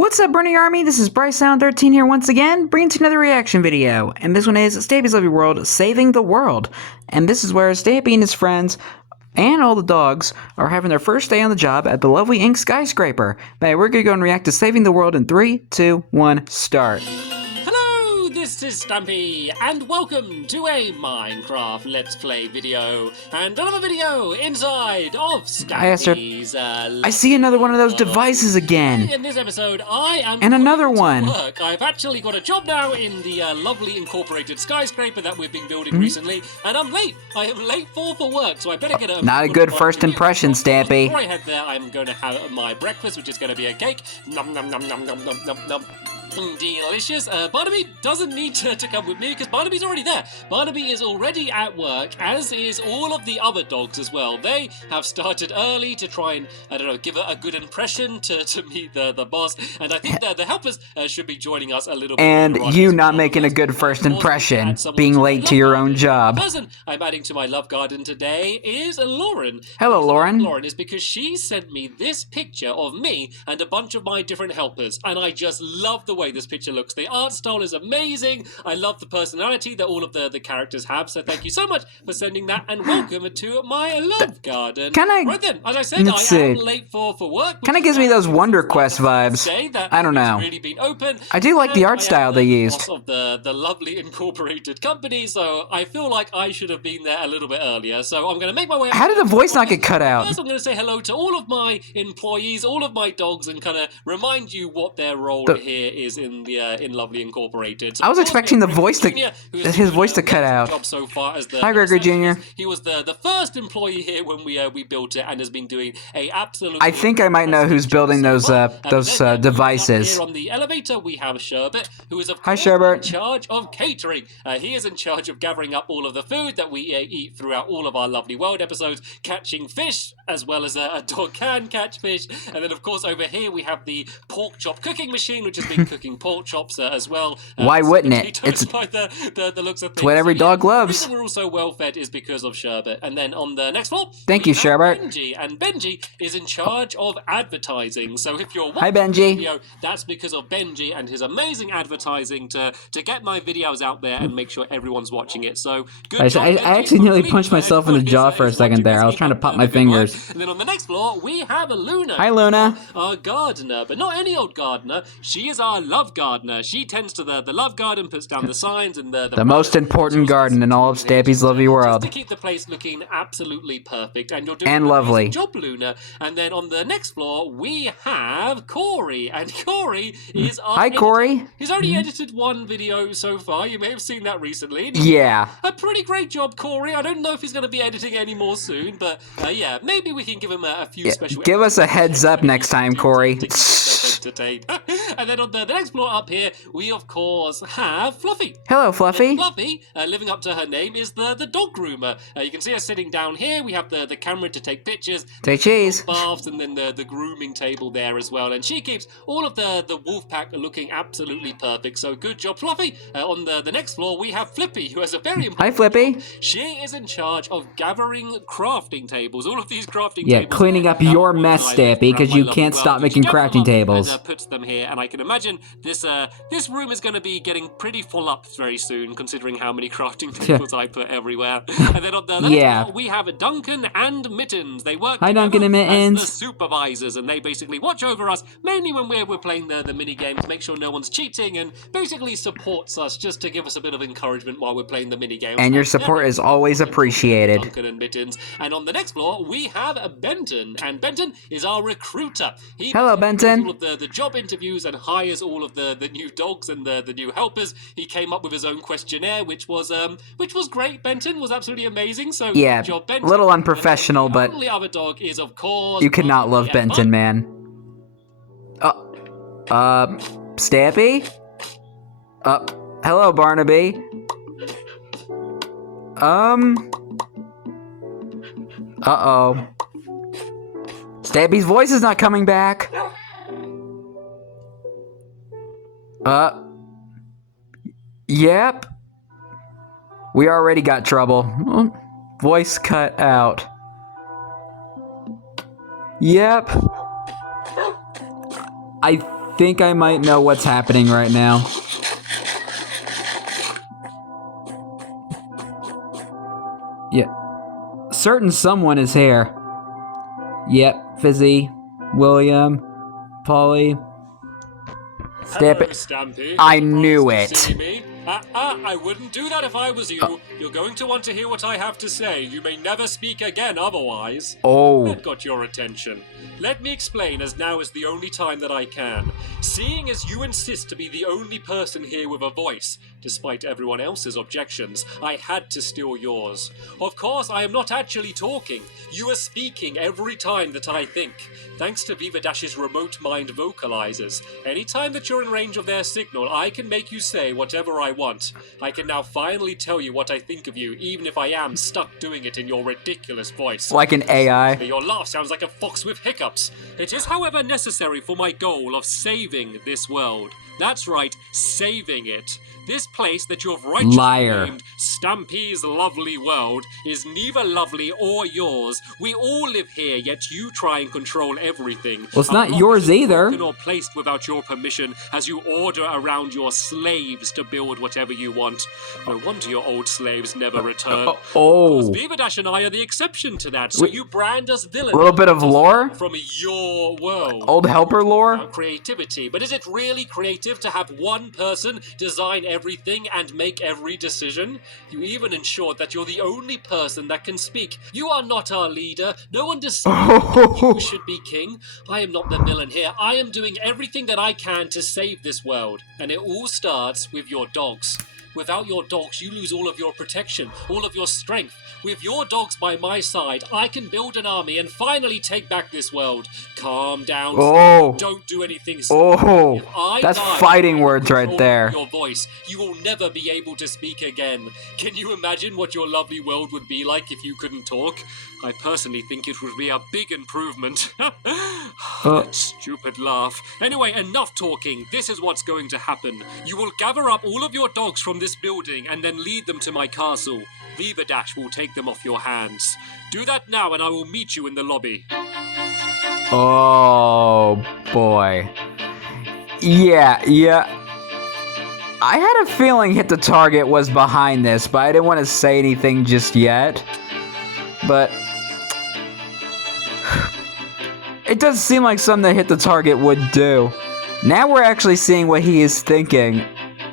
What's up, Bernie Army? This is BryceAllen13 here once again, bringing to another reaction video. And this one is Stampy's Lovely World, Saving the World. And this is where Stampy and his friends, and all the dogs, are having their first day on the job at the lovely ink skyscraper. But we're going to go and react to Saving the World in 3, 2, 1, start. This is Stampy, and welcome to a Minecraft Let's Play video, and another video inside of Stampy's I see another one of those devices again. In this episode, I am and another one. Work. I've actually got a job now in the lovely incorporated skyscraper that we've been building recently, and I'm late. I am late for work, so I better get a... Not a good first impression, Stampy. Before I head there, I'm going to have my breakfast, which is going to be a cake. Nom nom nom nom nom nom nom nom. Delicious. Barnaby doesn't need to come with me because Barnaby's already there. Barnaby is already at work, as is all of the other dogs as well. They have started early to try and, I don't know, give a good impression to meet the boss. And I think that the helpers should be joining us a little bit. And you not making a good first impression, being late to your own job. The person I'm adding to my love garden today is Lauren. Hello, Lauren. Lauren is because she sent me this picture of me and a bunch of my different helpers. And I just love the way this picture looks. The art style is amazing. I love the personality that all of the characters have. So thank you so much for sending that, and welcome to my love garden. Right then, as I said, I am late for work. Kind of gives me those Wonder Quest vibes. I don't know. Really been open. I do like the art style they used. Of the lovely incorporated company, so I feel like I should have been there a little bit earlier. So I'm going to make my way. How did the voice not get cut out? First, I'm going to say hello to all of my employees, all of my dogs, and kind of remind you what their role here is in lovely incorporated. So I was expecting the voice his voice to cut out. Job so far as Hi, Gregory Jr. He was the first employee here when we built it, and has been doing a absolute. I think I might know who's building those devices. Here on the elevator, we have Sherbet, who is of course in charge of catering. He is in charge of gathering up all of the food that we eat throughout all of our lovely world episodes, catching fish as well as a dog can catch fish, and then of course over here we have the pork chop cooking machine, which has been cooking pork chops as well. Why wouldn't it? It's by the looks of things. It's what every dog loves. The reason we're also well fed is because of Sherbet. And then on the next floor, thank you, Sherbet. Benji, and Benji is in charge of advertising. So if you're watching Hi, Benji. the video, that's because of Benji and his amazing advertising to get my videos out there and make sure everyone's watching it. So good job, I actually nearly punched myself in the jaw for a second there. I was trying to pop my fingers. And then on the next floor, we have Luna. Hi, Luna. Our gardener, but not any old gardener. She is our love gardener. She tends to the love garden, puts down the signs and the most important garden in all of Stampy's Lovely World. Just to keep the place looking absolutely perfect, and you're doing an lovely amazing job, Luna. And then on the next floor, we have Corey, and Corey is our Hi, Corey. He's only edited one video so far. You may have seen that recently. Yeah. A pretty great job, Corey. I don't know if he's going to be editing any more soon, but yeah, maybe we can give him a few special. Give us a heads up next time, Corey. And then on the next floor up here, we of course have Fluffy. Hello, Fluffy. And Fluffy, living up to her name, is the dog groomer. You can see her sitting down here. We have the camera to take pictures. Take cheese. Baths, and then the grooming table there as well. And she keeps all of the wolf pack looking absolutely perfect. So good job, Fluffy. On the next floor, we have Flippy, who has a very important Hi, Flippy. job. She is in charge of gathering crafting tables. All of these crafting tables. Yeah, cleaning up your mess, Stampy, because you can't stop making crafting tables. And puts them here, and I can imagine this room is going to be getting pretty full up very soon, considering how many crafting tables I put everywhere. And then on the next floor, we have Duncan and Mittens. They work Duncan and Mittens. as the supervisors, and they basically watch over us, mainly when we're playing the mini games, make sure no one's cheating, and basically supports us just to give us a bit of encouragement while we're playing the mini games. And your support is always appreciated. Duncan and Mittens. And on the next floor, we have Benton, and Benton is our recruiter. Hello, Benton. All of the job interviews and hires all of the new dogs and the new helpers. He came up with his own questionnaire, which was great. Benton was absolutely amazing. So yeah, good job, Benton. A little unprofessional, but the only other dog is of course you could not love Benton, man. Stampy? Hello, Barnaby. Uh-oh. Stampy's voice is not coming back. Yep. We already got trouble. Voice cut out. Yep. I think I might know what's happening right now. Yeah. Certain someone is here. Yep, Fizzy, William, Polly, Hello, Stampy. Stampy. I knew Surprised to see it. me? I wouldn't do that if I was you. You're going to want to hear what I have to say. You may never speak again otherwise. Oh. That got your attention. Let me explain, as now is the only time that I can. Seeing as you insist to be the only person here with a voice, despite everyone else's objections, I had to steal yours. Of course, I am not actually talking. You are speaking every time that I think. Thanks to Viva Dash's remote mind vocalizers, anytime that you're in range of their signal, I can make you say whatever I want. I can now finally tell you what I think of you, even if I am stuck doing it in your ridiculous voice. Like an AI. Your laugh sounds like a fox with hiccups. It is, however, necessary for my goal of saving this world. That's right, saving it. This place that you have rightly named Stampy's lovely world is neither lovely or yours. We all live here, yet you try and control everything. Well, it's not yours either. Or placed without your permission, as you order around your slaves to build whatever you want. No wonder your old slaves never return. Oh. Viva Dash and I are the exception to that. So you brand us villains. A little bit of lore from your world. Old helper lore. Creativity, but is it really creative to have one person design everything and make every decision? You even ensured that you're the only person that can speak. You are not our leader. No one decides that you should be king. I am not the villain here. I am doing everything that I can to save this world. And it all starts with your dogs. Without your dogs, you lose all of your protection, all of your strength. With your dogs by my side, I can build an army and finally take back this world. Calm down. Oh. Don't do anything. Oh. That's fighting words right there. Your voice, you will never be able to speak again. Can you imagine what your lovely world would be like if you couldn't talk? I personally think it would be a big improvement. That stupid laugh. Anyway, enough talking. This is what's going to happen. You will gather up all of your dogs from this building and then lead them to my castle. Viva Dash will take them off your hands. Do that now and I will meet you in the lobby. Oh, boy. Yeah. I had a feeling Hit the Target was behind this, but I didn't want to say anything just yet. But it does seem like something that Hit the Target would do. Now we're actually seeing what he is thinking.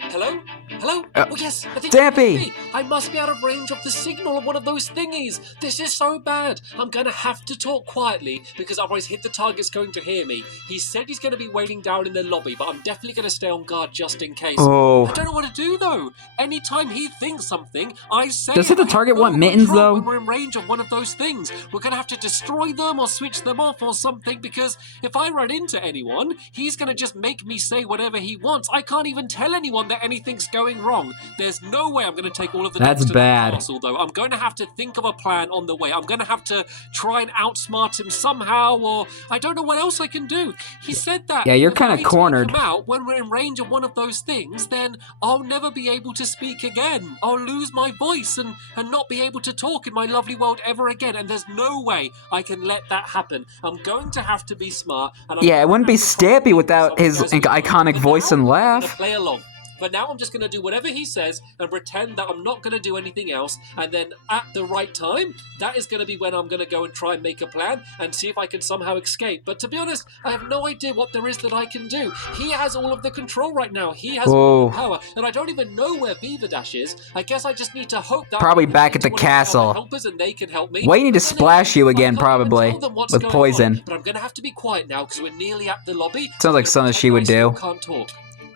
Hello? Hello? Oh yes, I think Stampy! I must be out of range of the signal of one of those thingies. This is so bad. I'm gonna have to talk quietly because otherwise Hit the Target's going to hear me. He said he's gonna be waiting down in the lobby, but I'm definitely gonna stay on guard just in case. Oh. I don't know what to do though. Anytime he thinks something, I say. Does Hit the Target want mittens though? When we're in range of one of those things, we're gonna have to destroy them or switch them off or something because if I run into anyone, he's gonna just make me say whatever he wants. I can't even tell anyone that anything's going wrong. There's no way I'm gonna take all of the That's dogs to bad. the castle, though. I'm going to have to think of a plan on the way. I'm going to have to try and outsmart him somehow, or I don't know what else I can do. He said that. Yeah, you're kind of cornered. Out when we're in range of one of those things, then I'll never be able to speak again. I'll lose my voice and not be able to talk in my lovely world ever again. And there's no way I can let that happen. I'm going to have to be smart. And yeah, it wouldn't be Stampy without his iconic voice and laugh. Play along. But now I'm just going to do whatever he says and pretend that I'm not going to do anything else. And then at the right time, that is going to be when I'm going to go and try and make a plan and see if I can somehow escape. But to be honest, I have no idea what there is that I can do. He has all of the control right now. He has all the power. And I don't even know where Viva Dash is. I guess I just need to hope that... Probably back at the castle. Helpers and they can help me. Waiting to splash you again, probably. With poison. But I'm going to have to be quiet now because we're nearly at the lobby. Sounds like something she would do. Can't talk.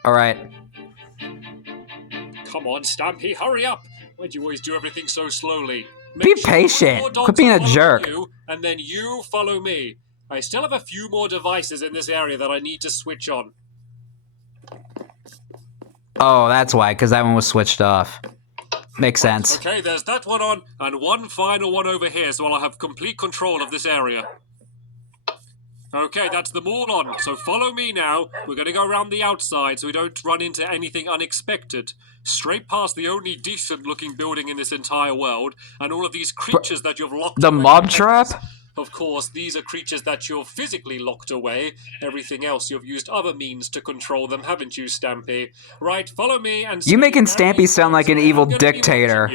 Alright. Come on, Stampy, hurry up! Why'd you always do everything so slowly? Be patient. Quit being a jerk. And then you follow me. I still have a few more devices in this area that I need to switch on. Oh, that's why, because that one was switched off. Makes sense. Okay, there's that one on, and one final one over here, so I'll have complete control of this area. Okay, that's them all on, so follow me now. We're going to go around the outside so we don't run into anything unexpected. Straight past the only decent-looking building in this entire world, and all of these creatures that you've locked... The mob trap? Of course, these are creatures that you've physically locked away. Everything else you've used other means to control them, haven't you, Stampy? Right, follow me and... You making Stampy sound like an evil dictator.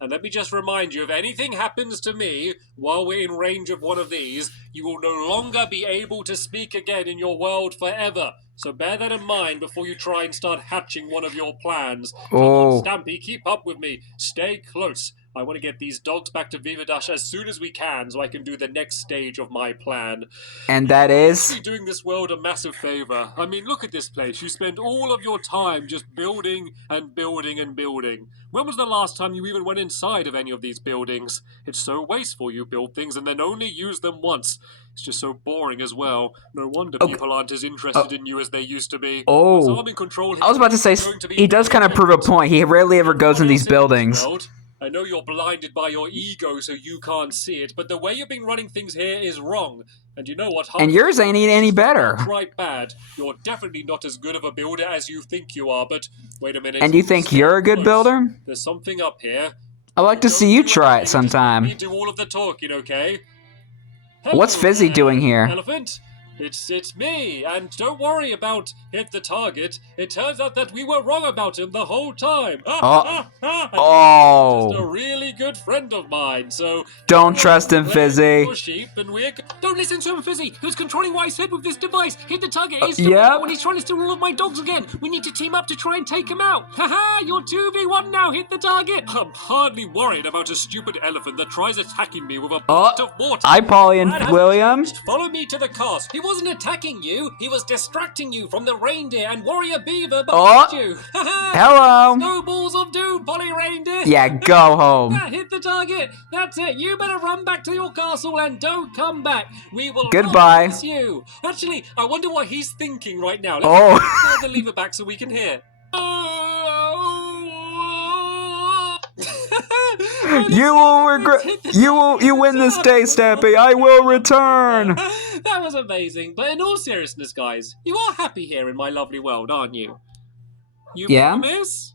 And let me just remind you, if anything happens to me while we're in range of one of these, you will no longer be able to speak again in your world forever. So bear that in mind before you try and start hatching one of your plans. Come on, Stampy, keep up with me. Stay close. I want to get these dogs back to Vivadush as soon as we can so I can do the next stage of my plan. And that is? You're doing this world a massive favor. I mean, look at this place. You spend all of your time just building and building and building. When was the last time you even went inside of any of these buildings? It's so wasteful. You build things and then only use them once. It's just so boring as well. No wonder people aren't as interested in you as they used to be. So I'm in control here. I was about to say, he does kind of prove a point. He rarely ever goes in these buildings. I know you're blinded by your ego so you can't see it, but the way you've been running things here is wrong. And you know what? And yours ain't any better. Right bad. You're definitely not as good of a builder as you think you are, but wait a minute. And you think you're a good builder? There's something up here. I'd like to see you try it sometime. You do all of the talking, okay? What's Fizzy doing here? Elephant? It's me, and don't worry about hit the target. It turns out that we were wrong about him the whole time. He's just a really good friend of mine, so... Don't trust him, Fizzy. Don't listen to him, Fizzy. He was controlling what I said with this device. Hit the target when he's trying to steal all of my dogs again. We need to team up to try and take him out. Haha, you're 2v1 now. Hit the target. I'm hardly worried about a stupid elephant that tries attacking me with a bucket of water. Hi, Polly and William. Follow me to the cast. He wasn't attacking you. He was distracting you from the reindeer and warrior beaver behind you. Hello. Snowballs of doom, Polly reindeer. Yeah, go home. Hit the target. That's it. You better run back to your castle and don't come back. We will Goodbye. miss you. Actually, I wonder what he's thinking right now. Let's put the lever back so we can hear. You will regret. You win this day, Stampy. I will return. That was amazing. But in all seriousness, guys, you are happy here in my lovely world, aren't you? You promise?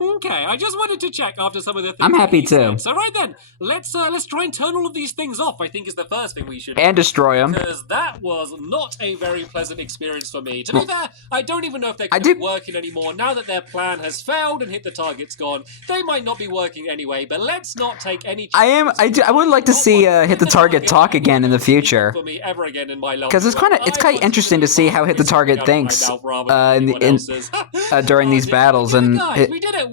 Okay, I just wanted to check after some of the things I'm happy too. So right then, let's try and turn all of these things off, I think is the first thing we should do. And destroy them. Because that was not a very pleasant experience for me. To be fair, I don't even know if they're working anymore. Now that their plan has failed and hit the target's gone, they might not be working anyway, but let's not take any chances. I would like to see Hit the Target talk again in the future. For me ever again in my life. Because it's kind of interesting to see how Hit the Target thinks during these battles and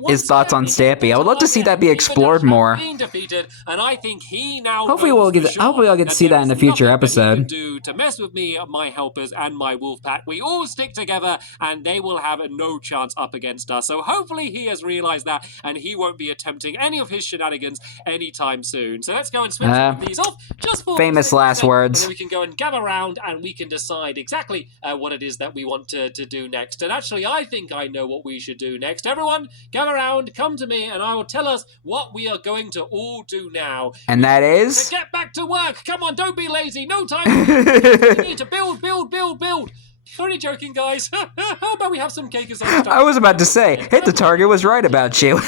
his thoughts on Stampy. I would love to see that be explored more. Hopefully I'll get to see that in a future episode. To mess with me, my helpers, and my wolf pack, we all stick together, and they will have no chance up against us. So hopefully he has realized that, and he won't be attempting any of his shenanigans anytime soon. So let's go and switch these off. Just for famous last words. And then we can go and gather around, and we can decide exactly what it is that we want to do next. And actually, I think I know what we should do next. Everyone, gather around, come to me, and I will tell us what we are going to all do now. And that is? So get back to work. Come on, don't be lazy. No time. We need to build. Only joking, guys. How about we have some cake as well? I was about to say, Hit the Target was right about you.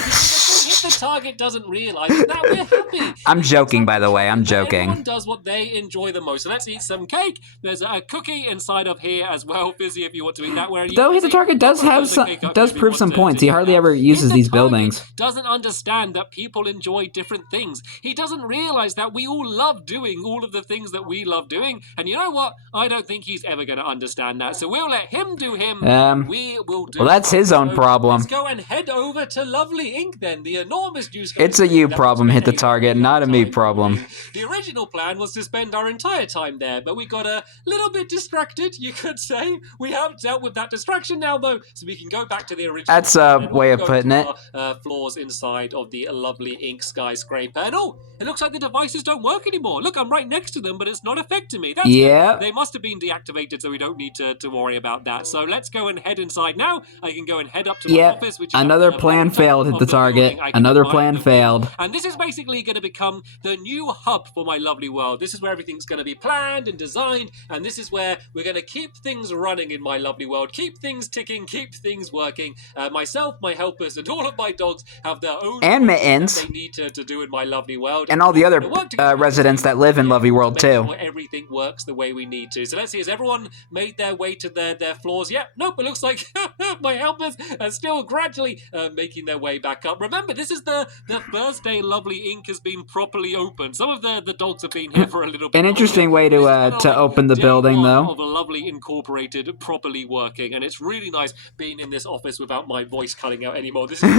If the target doesn't realize that, we're happy. I'm joking, by the way. I'm joking. Everyone does what they enjoy the most. So let's eat some cake. There's a cookie inside of here as well, Fizzy, if you want to eat that. Though Hit the Target does prove some points. He hardly ever uses these buildings. Doesn't understand that people enjoy different things. He doesn't realize that we all love doing all of the things that we love doing. And you know what? I don't think he's ever going to understand that. So we'll let him do him. We will do. Well, that's his own problem. Let's go and head over to Lovely Ink then. The enormous news. It's a you problem, Hit the Target, not a me problem. The original plan was to spend our entire time there, but we got a little bit distracted, you could say. We have dealt with that distraction now, though, so we can go back to the original. That's a way of putting it. Floors inside of the Lovely Ink skyscraper. And it looks like the devices don't work anymore. Look, I'm right next to them, but it's not affecting me. That's good. They must have been deactivated, so we don't need to worry about that. So let's go and head inside now. I can go and head up to my office, which is another plan failed, Hit the Target. Another plan failed. And this is basically going to become the new hub for my lovely world. This is where everything's going to be planned and designed, and this is where we're going to keep things running in my lovely world, keep things ticking, keep things working. Myself, my helpers, and all of my dogs have their own and Mittens that they need to do in my lovely world, and all the other residents that live in Lovely World too. Sure everything works the way we need to. So let's see, has everyone made their way to their floors? Yeah, nope, it looks like my helpers are still gradually making their way back up. Remember, this is the first day Lovely Inc. has been properly opened. Some of the dogs have been here for a little bit. An interesting way to open the building, though. Of a Lovely Incorporated properly working, and it's really nice being in this office without my voice cutting out anymore. This is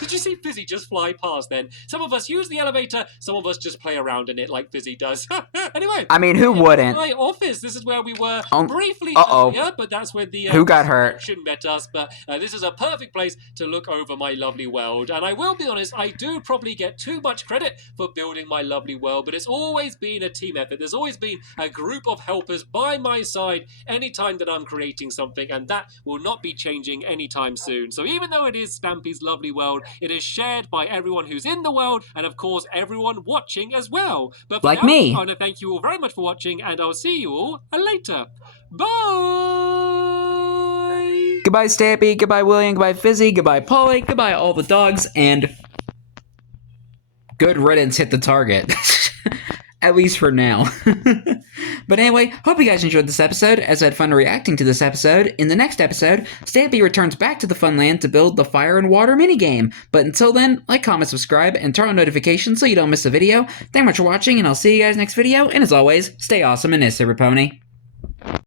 Did you see Fizzy just fly past then? Some of us use the elevator, some of us just play around in it like Fizzy does. Anyway, I mean, who wouldn't? My office. This is where we were briefly earlier, but that's where the who got hurt? Met us. But this is a perfect place to look over my lovely world. And I will be honest, I do probably get too much credit for building my lovely world, but it's always been a team effort. There's always been a group of helpers by my side anytime that I'm creating something, and that will not be changing anytime soon. So even though it is Stampy's lovely world, it is shared by everyone who's in the world, and of course everyone watching as well. But for like now, me. I want to thank you all very much for watching, and I'll see you all later. Bye! Goodbye, Stampy. Goodbye, William. Goodbye, Fizzy. Goodbye, Polly. Goodbye, all the dogs. And good riddance hit the target. At least for now. But anyway, hope you guys enjoyed this episode, as I had fun reacting to this episode. In the next episode, Stampy returns back to the Funland to build the Fire and Water minigame. But until then, like, comment, subscribe, and turn on notifications so you don't miss a video. Thank you much for watching, and I'll see you guys next video. And as always, stay awesome and Pony.